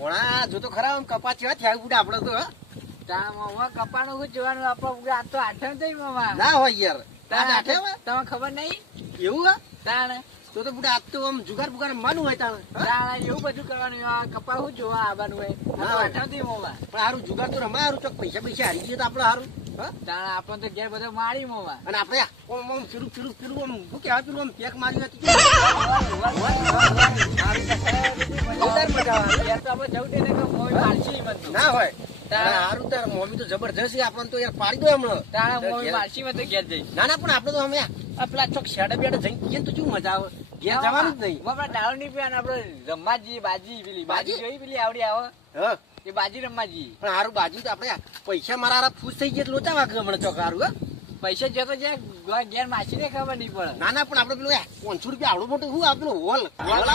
ભોણા જો તો ખરા આમ કપા કેવા થયા બુડા આપડે તો હા? તારા કપાનું શું જોવાનું આપણે આ તો આઠમ થઈ મામા ના હોય યાર. આ દાઠે હોય? તમને ખબર નહીં? એવું હા? તાણ. તો તો બુડા આજ તો આમ જુગાર બુગાર માનું હોય તાણ તાણ એવું બધું કરવાનું આ કપા શું જોવા આવવાનું હોય. આઠમ થઈ મામા પણ હારું જુગાર તો હારું ચોક પૈસા પૈસા હારી ગયો તો આપડે હારું. હા? તાણ આપણને તો ઘેર બધા મારી મામા અને આપણે શું કહેવાય? પેલું પેક મારી હતી. ના હોય. તાર મમ્મી તો જબરજસ્ત આપણને તો યાર પાડી દો હમણાં. તારા મોય ઘેર- મારશે તો ઘેર જઈ. ના ના પણ આપણે તો પેલા ચોક શેડે બેડે જઈને કહીએ તો શું મજા આવે? ઘેર જવાનું જ નહીં. આપડે દારૂ નહીં પીવાનું આપણે રમવા જઈએ બાજી પેલી બાજી બાજી? જોઈ પેલી આવડી આવે? હા. એ બાજી રમવા જઈએ પણ હારું બાજી તો આપણે પૈસા મારા હારા ફૂસ થઈ ગયા લોચા વાગે હમણાં ચોક હારું હા. પૈસા જતો જાય ઘેર માસીને ખબર નહીં પડે. ના ના પણ આપણે પેલું પાંચસો રૂપિયા આવડું મોટું શું આપેલું? હોલ. હોલ ને?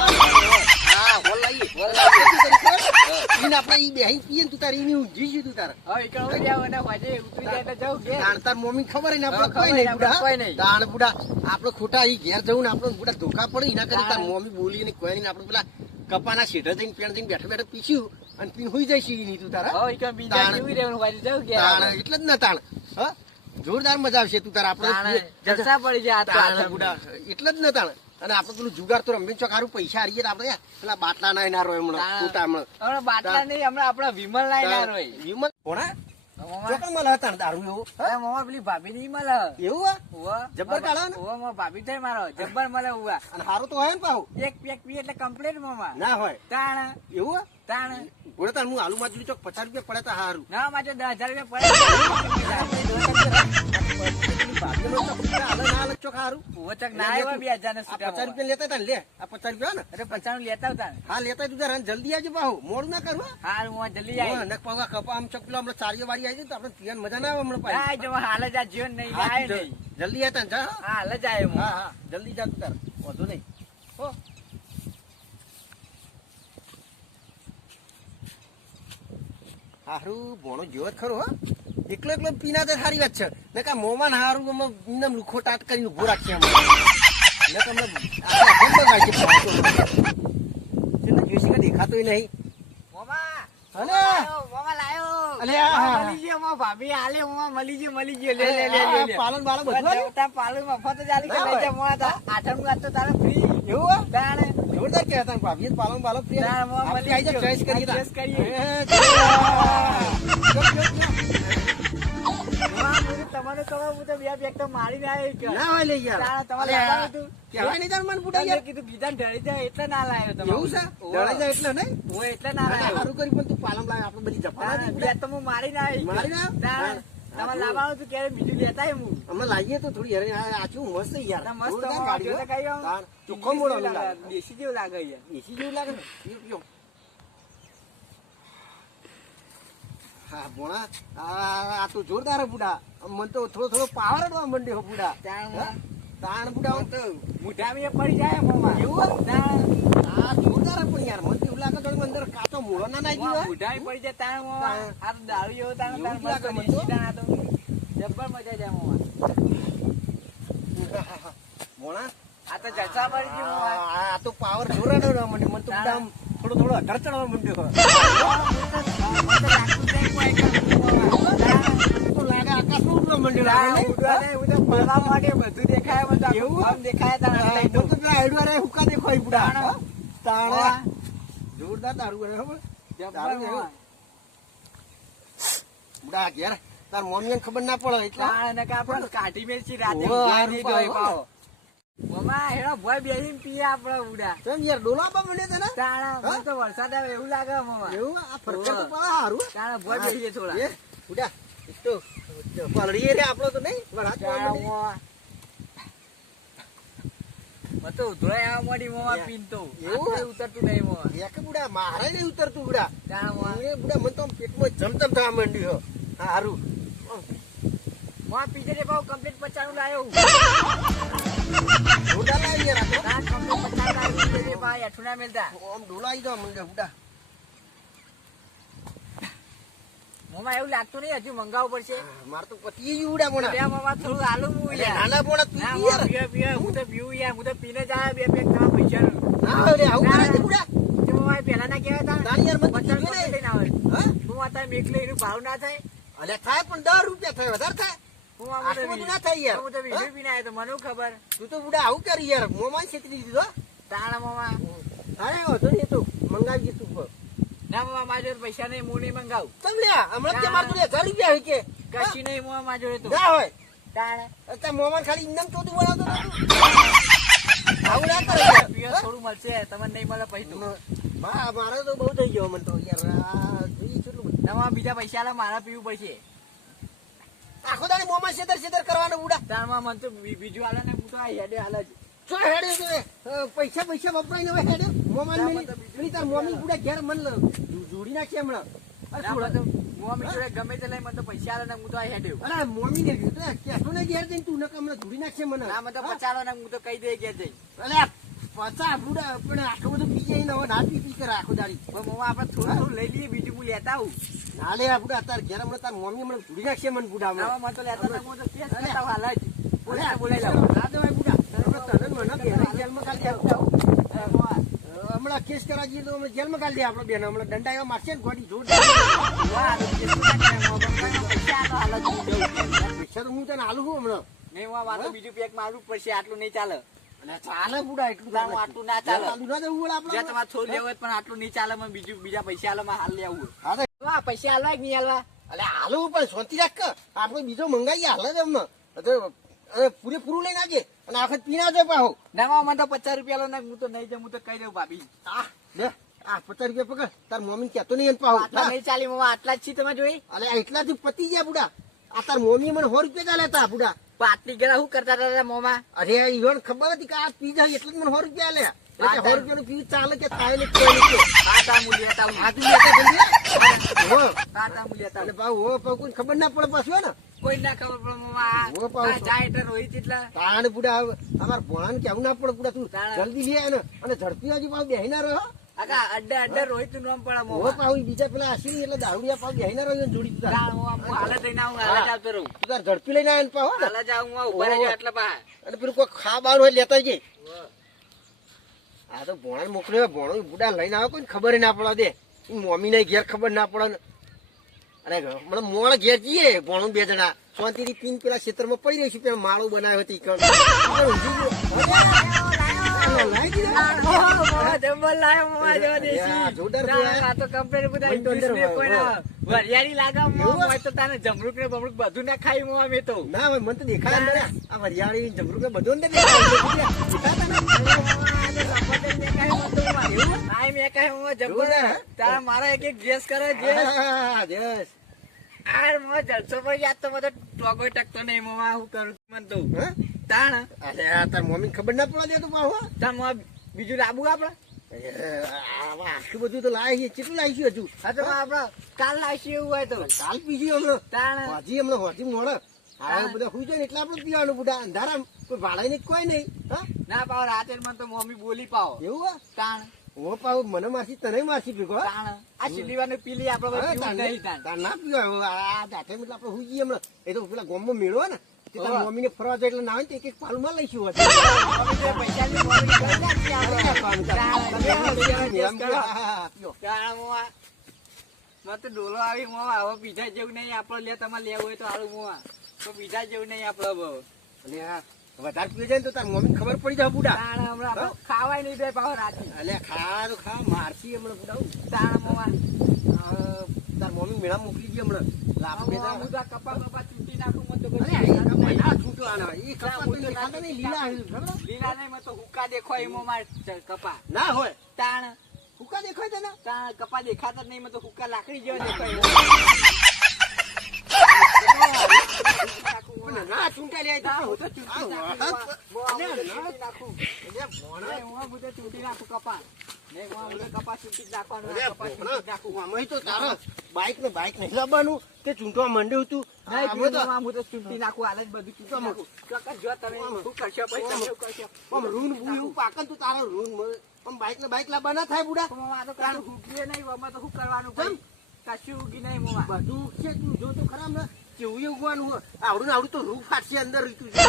હા હોલ લાવીએ હોલ લાવીએ આપણે ઈ બેહી પીએ તું તારે ઈને ઊંઘી ગયું તું તારે. હવે એકણ ઉડી આવો વાજે ઉતરી જાય એટલે જવું ઘેર. તાણ તાર મમ્મી ખબર ને આપણે કોઈ નહીં બુડા કોઈ નહીં. તાણ બુડા આપણે ખોટા ઈ ઘેર જવું ને આપણે બુડા ધોકા પડે એના કરી તાર મમ્મી બોલી ને કોઈ નહીં આપણે પેલા કપાના સીધા જઈને પેણ જઈને બેઠા બેઠા પીસ્યું. અને પીન હુઈ જાય છે નહીં તું તારા. એટલે જ ના તાણ. હા? જોરદાર મજા આવશે તું તારા. આપણે જલસા પડી જાય એટલે જ ન તાણ. અને આપણે પેલું જુગાર તો રમી ચોક હારું પૈસા હારીએ તો આપણે પેલા બાટલા ના ના રોય હમણાં ખોટા હમણાં. બાટલા નહીં હમણાં આપણા વિમલ ના ના રોય. વિમલ? કોણા જબ્બર મળે એક પેક એટલે કમ્પ્લેટ મામા. ના હોય. તાણ. એવું તાણ. ઘોડે તાર હું આલુ માં ચોક પચાસ રૂપિયા પડે તો હારું. ના મારે દસ હજાર રૂપિયા જલ્દી આવજે પાહુ. મોડું ના કરું હા? જલ્દી જાય મજા તાર. વાંધો નહીં. હારું ભોણો જેવો જ ખરો હો એકલો એકલો પીના તો સારી વાત છે ને કા મોમાં ને હારું અમે એમને લુખો ટાટ કરીને ઊભો રાખીએ અમે ને તો અમને. એટલે જોઈશે કે દેખાતોય નહીં મોમા અલે! મોમા લાયો. અલે, આ! મોમા મળી ગયો, ભાભી આલે મોમા મળી ગયો, મળી ગયો. લે, લે, લે, લે, લે. પાલન બાલન બધું? તાર મફત જ આલી કે લઈ જા, હોય. મોમા તા આઠમ આજ તો તારે ફ્રી એવું જોરદાર કહેતા ભાભી પાલન બાલન પ્રિય ના, કરીએ. તમારે હું તો બે તો મારીને હોય તમારે? કહેવાય નહીં તાર મન યાર કીધું જાય એટલે ના લાવ્યો તમે એવું છે? ઓહો. જાય એટલે નહીં? ઓહો, એટલે ના લાવ્યો. સારું કરી પણ તું પાલન લાવે આપણે બધી તાણે, બે તો હું મારીને. હા. તમારે લાવવાનું હતું ક્યારે બીજું લેતા હું અમે લાવીએ તો થોડી હેરે આચું મસ્ત યાર મસ્ત જોરદાર હો, ગાડી જો હો. તો કઈ આમ તાર ચોખ્ખો મોડો દેશી જેવું લાગે. લાગે, દેશી જેવું લાગે યાર. એસી જેવું લાગે ને પીઓ, પીઓ. હા ભોણા આ તો જોરદાર બુડા મને તો થોડો થોડો પાવર અડવા માંડ્યો બુડા તાણ તાણ બુડા તો પડી જાય મોંમાં. એવું તાણ આ પણ યાર. મને એવું લાગે જાણે અંદર કાચો મૂળો ના નાખી હોય. મોઢામાં પડી જાય તાણ આ તો દારૂ તાણ તાણ લાગે મને તો. દેશી તાણ આ તો. જબ્બર મજા જાય મોંમાં. ભોણા આ તો જલસા પડી ગયું આ આ તો પાવર જોર અડવા માંડ્યો મને તો આમ થોડો થોડો અધર ચડવા માંડ્યો તો લાગે આકાશ ઉડવા માંડ્યો માટે બધું દેખાય એવું? દેખાય તો હુકા દેખાય બુડા તાણ. જોરદાર દારૂ કરે ખબર દારૂ. ઘેર. તાર મમ્મીને ખબર ના પડે એટલે. કાઢી રાતે. મોંમાં હેડો ભોય બેહીને પીએ આપડે ઉડા. કેમ યાર ડોલાબા મળે તને? તાણા તો વરસાદ આવે એવું લાગે મોંમાં એવું? આ ફરક તો પડે હારું તાણા ભોય બેહીએ થોડા. તો પલડીએ રે આપણો તો નહીં? વરાત તો ઉધરાય આવવા માંડી મોંમાં. તો. એવું? ઉતરતું નહીં મોંમાં. એક બુડા મારે નહીં ઉતરતું બુડા. એ બુડા મને તો પેટમાં જમતમ થવા માંડ્યું હા હારું મોંમાં પીજે રે પાહો complete પચાસનું લાયો. જોરદાર લાવી યાર આ તો. તાણ complete પચાસ લાયો પીજે રે પાહો, હેઠું ના મેલતા. આમ ડોલાઈ જવા માંડ્યા બુડા મોંમાં એવું લાગતું નહીં હજુ મંગાવવું પડશે મારે તો પતી ગયું બુડા મોણા બે મોંમાં થોડું આલું હું યાર. નાના પોણા તું ના, યાર પીવે, પીવે. હું તો પીવું યાર. હું તો પીને જ આવ્યો બે પેક પૈસા. ના અરે આવું કરે છે બુડા તો મોંમાં પહેલા ના કહેવાય તા? તારી યાર મને પચાસ રૂપિયા લઈને આવે. હા? હું આતા મેકલે એનું ભાવ ના થાય અલે થાય પણ 10 રૂપિયા થાય વધારે થાય હું આમ તો ના થાય યાર. હું તો વીડિયો પીને આવ્યો તો મને ખબર તું તો ઉડા આવું કરી યાર મોમાં છેતરી દીધો તાણા મામા અરે વાંધો એ તો મંગાવી પર ના મામા પૈસા નહીં હું નહીં મંગાવું. તમ હમણાં તે મારું હજાર રૂપિયા હોય કે? કશી નહીં મામા મારા તો ના હોય. તાણે. અત્યારે મોમાં ખાલી ઇન્દમ ચોતું બનાવતો આવું ના કરે. યાર. થોડું મળશે તમને નહીં મળે પૈસા. બા, મારે તો બહુ થઈ ગયો મને તો યાર. કેટલું. બીજા પૈસા આલા મારા પીવું પડશે. આખો દાડી મોમાં છેતર છેતર કરવાનો બુડા તારમાં મન તો બીજું હાલે ને હું આ હેડે હાલે જ. હેડે પૈસા પૈસા વપરાઈને હવે હેડે. મોમાન મને તાર મોમી બુડા ઘેર મન લ- જોડી નાખી હમણાં. અરે. મને જોડે ગમે તે લઈ મને તો પૈસા આલે ને હું તો આ હેડે અરે મોમી ને ને ઘેર જઈને તું નકર હમણાં જોડી નાખશે મને. ના મને તો હા? પચાલો ને હું તો કહી દે કે જઈ અલે પચા બુડા પણ આટલું બધું પી જાય ને હવે ના પી પી કરે આખો દાડી. પણ મમ્મા આપણે થોડું થોડું લઈ લઈએ બીજું હું લેતા આવું. ના લે બુડા તાર ઘેર હમણાં તાર મમ્મી હમણાં જોડી નાખશે મને બુડા હમણાં. મને તો લેતા હું તો કેસ કરતા હાલ જ. અરે લાવું. ના દેવાય હમણાં પૈસા તો આટલું નહીં ચાલે ચાલે બુડા એટલું આટલું ના ચાલે. ના જ્યાં આપણે તમારે લેવું હોય પણ આટલું નહીં ચાલે મને બીજું બીજા પૈસા મારે હાલ લેવું હા પૈસા હાલવા કે નહીં હાલવા અલે હાલું પણ શાંતિ રાખ. આપણે બીજો મંગાઈએ હાલે જ પૂરેપૂરું લઈને આવજે અને આખત પીના છે પાહો. ના મને તો પચાસ રૂપિયા લો ને હું તો નહીં જાઉં હું તો કહી દઉં ભાભી. આ લે આ પચાસ રૂપિયા પકડ. તાર મમ્મી કહેતો નહીં પાહો. આટલા નહીં ચાલી મમ્મા આટલા જ છે તમે જોઈ. અલે એટલા થી પતી ગયા બુડા. આ તાર મમ્મી મને સો રૂપિયા ચાલે તા બુડા. પાટલી આટલી ગળા શું કરતા હતા મોમા? અરે ઈવન ખબર હતી કે આ પી જાય એટલે જ મને સો રૂપિયા લે એટલે સો તાર- રૂપિયાનું પીવું ચાલે કે થાય ને કે. આ તા હું લેતા આવું. આ તું લેતા હો. આ તા હું લેતા અને આવું. પાહુ હો પાહુ કોઈને ખબર ના પડે પછી ને? કોઈ ના ખબર પડે જાય એટલે રોહિત એટલા તાણ બુડા હવે અમાર ભણાને કેવું ના પડે બુડા તું. જલ્દી લે ને અને ઝડપી હજી પાછું બેહી ના રહ્યો આખા અડ્ડા અડ્ડા રોહિતનું નામ પડે હો મોમાં બીજા પેલા આશીર્વાદ એટલે દારૂડિયા પાછું બેહી ના રહ્યો જોડી તું હાલ લઈને આવું હાલ આવતો રહું. તું તાર ઝડપી લઈને આવે ને પાહો ને. હાલ જ આવું હું ઊભા રહેજો એટલે પા અને પેલું કોઈ ખાવાનું હોય લેતા જઈ આ તો ભોણા મોકલ્યો. ભોણો બુડા લઈને આવે કોઈ ખબર ના પડે દે. મમ્મી ને ઘેર ખબર ના પડે ને અરે મને મોણ ઘેર જઈએ, ભણું બે જણા. શાંતિથી પીન પેલા ક્ષેત્રમાં પડી રહ્યું છે માળું બનાવ્યો હતી બધા મેં ના. ખાઈ મેં તો ના મને તો દેખાય આ વરિયાળી જમરૂક બધું મેં મારા એક એક ગેસ કરે ગેસ આર મો જલસો પર યાદ તો બધો ટોગો ટકતો નહીં મોમાં હું કરું મન તો હા? તાણ. અરે આ તાર મમ્મી ખબર ના પડવા દે તું પાહો તાર બીજું લાબુ આપડે આવા આટલું બધું તો લાવી છે. કેટલું લાવીશું હજુ? હા તો આપડે કાલ લાવશું એવું હોય તો. કાલ પીશું હમણાં. તાણ. હજી હમણાં હોજી મોડે. હવે બધા હુઈ જાય ને એટલે આપણે પીવાનું બધા અંધારા કોઈ ભાડાય ને કોઈ નહીં. હા? ના પાવ રાતે મને તો મમ્મી બોલી પાવ. એવું હા તાણ. હું પાવ મને મારથી તને મારથી ભેગો હા? તાણ. આ છેલ્લી વાર પીલી આપડે હા, નહીં તાણ? ના પીવા આ દાંઠે એટલે આપણે હુઈ જઈએ હમણાં. એ તો પેલા ગોમમાં મેળવો ને. તે તાર મમ્મીને ફરવા જાય એટલે ના હોય ને એક એક પાલુમાં લઈશું. મમ્મી. હા, હા, હા. મને તો ડોલો આવી મોવા આવો બીજા જેવું નહીં આપડે લે તમારે લેવું હોય તો હારું મોવા તો બીજા જેવું નહીં આપડે બહુ. અને વધારે પી જાય ને તો તાર મમ્મીને ખબર પડી જાય બુડા. ખાવાય નહીં દે પાછો રાતે. અલ્યા ખા તો ખા મારસી હમણાં બુડા તાણ મોવા તાર મમ્મી મેળા મોકલી ગઈ હમણાં. લાભ બે હું કપા કપા ના હોય. તાણ હુકા દેખાય તને તાણ કપા દેખાતા નહીં મને તો હુક્કા લાકડી જેવા દેખાય. ના ચૂંટા લે હું તો ચૂંટી નાખું, કપા. બાઈક ને બાઈક નહીં લાવવાનું તે ચૂંટવા માંડ્યું તું. બાઈક ને બાઈક લાવવા ના થાય બુડા. તો શું કરવાનું? કશું ઉગી નહીં. બધું છે તું જો તો ખરાબ ને કેવું ઉગવાનું આવડું આવડું તો રૂ ફાટશે અંદર રીતું છે.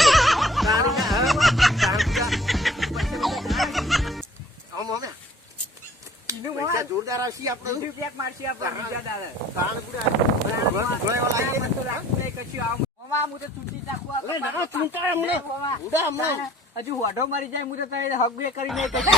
પૈસા જોરદાર આવશે આપણે. પેક મારશે આપણે બીજા દાડે. તાણ. પૂરા હજુ હોઢો મરી જાય હું તો તને હગ બે કરી નહીં. બધું.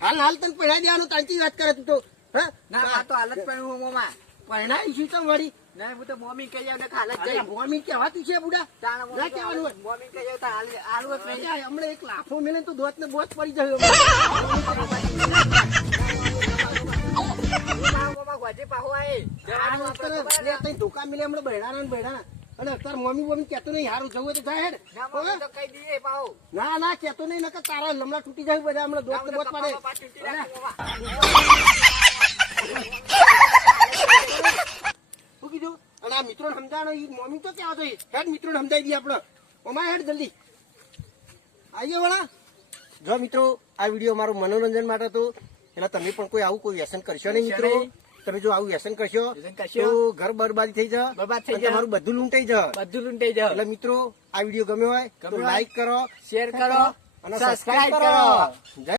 હાલ હાલ તને પહેરાઈ દેવાનું તાંચી વાત કરે તું તો. હા? ના આ તો હાલત પણ હું મોમાં પહેરાઈ તો વળી. ના હું તો મોમી કહી આવું ને હાલત અરે જઈ. ભોમી કહેવાતું છે બુડા. ના કહેવાનું. મોમી કહી આવું તો હાલ- હાલવું જ નહીં. અરે હમણાં એક લાફો મેલે તો દોત ને બોત પડી જાય મોમાં, મોમાં, તઈ ધોકા મિલે હમણાં બહેડાના ને બહેડાના અને અત્યારે મમ્મી મમ્મી કેતો નહીં હારું જવું હોય તો થાય ના, મોમી પાહો. ના કેતો નહીં નકર તારા લમણા તૂટી જાય બધા હમણાં દોત બોત પડે કપાળમાં પાછું ચૂંટી નાખું, મોમાં. શું કીધું? અને આ મિત્રો સમજાણો ઈ મમ્મી તો ક્યાં હતો હેડ મિત્રો સમજાવી દઈએ આપણે. ઓમાં હેડ જલ્દી. આવીએ વળા. જો મિત્રો આ વીડિયો મારું મનોરંજન માટે હતો. એટલે તમે પણ કોઈ આવું કોઈ વ્યસન કરશો નહીં મિત્રો. તમે જો આવું વ્યસન કરશો તો ઘર બરબાદી થઈ જાય બરબાદ થઈ. તમારું બધું લૂંટાઈ જાય બધું લૂંટાઈ જાય એટલે મિત્રો આ વીડિયો ગમ્યો હોય તો લાઈક કરો શેર કરો અને સબસ્ક્રાઇબ કરો.